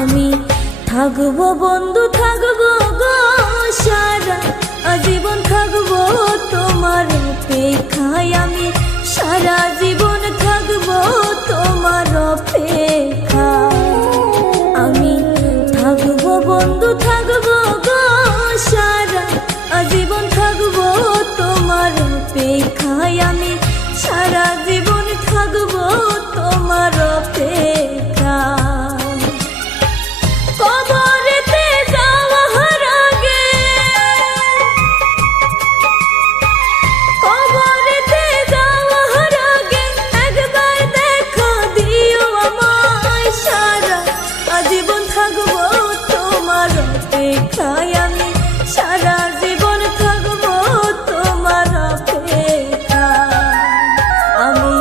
আমি থাকবো বন্ধু, থাকবো গো সারা জীবন, থাকবো তোমার অপেক্ষায়। আমি সারা জীবন থাকবো তোমার অপেক্ষায়। আমি থাকবো বন্ধু, থাকবো গো সারা জীবন, থাকবো তোমার অপেক্ষায়। আমি সারা জীবন থাকবো তোমার অপেক্ষায়। কবরেতে যাওয়ার আগে, কবরেতে যাওয়ার আগে একবার দেখা দিও আমায়। সারা জীবন থাকবো তোমার অপেক্ষায়। আমি সারা জীবন থাকবো তোমার অপেক্ষায়। আমি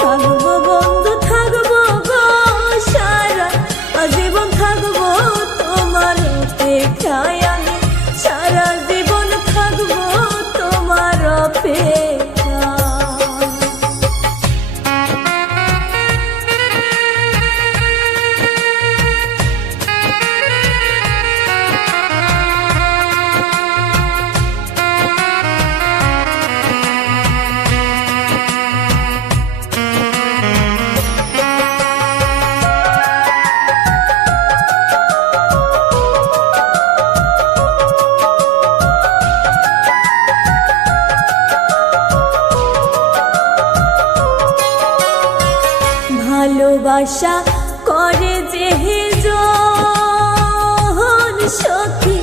থাকবো বন্ধু, থাকবো গো সারা জীবন, থাকবো তোমার অপেক্ষায়। আমি সারা জীবন থাকবো তোমার অপেক্ষায়। ভালোবাসা করে যে জন সখী,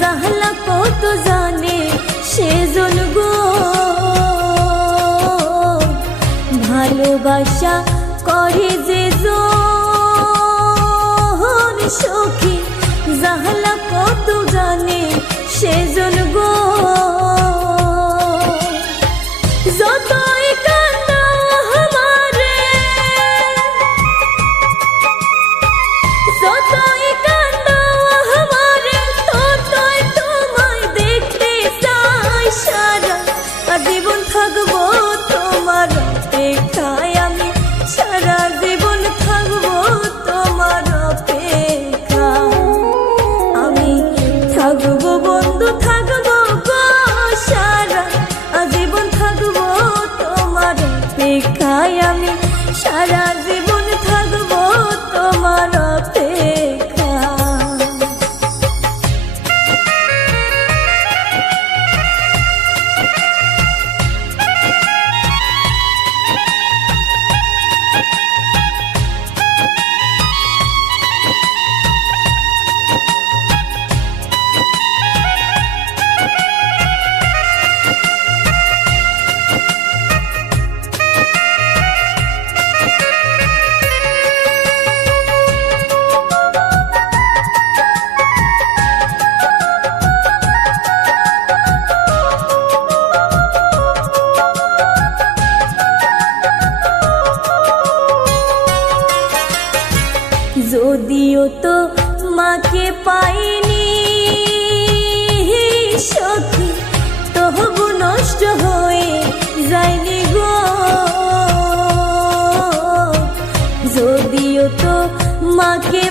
জাহলা কত জানে সেজন গো। ভালোবাসা করে যে জন সখী, জাহলা কত জানে সেজন গো। যতই কান্না আমারে, যতই কান্না আমারে, ততই তোমায় দেখতে চাই। সারা জীবন থাকবো তোমার অপেক্ষায়। আমি সারা জীবন থাকবো তোমার অপেক্ষায়। আমি থাকবো বন্ধু, থাকবো গো সারা জীবন, থাকবো তোমার অপেক্ষায়। আমি সারা জীবন থাকবো তোমার অপেক্ষায়। যদিও তো মাকে পাইনি সখী, তবু নষ্ট হয়ে যায়নি গো। যদিও তো মাকে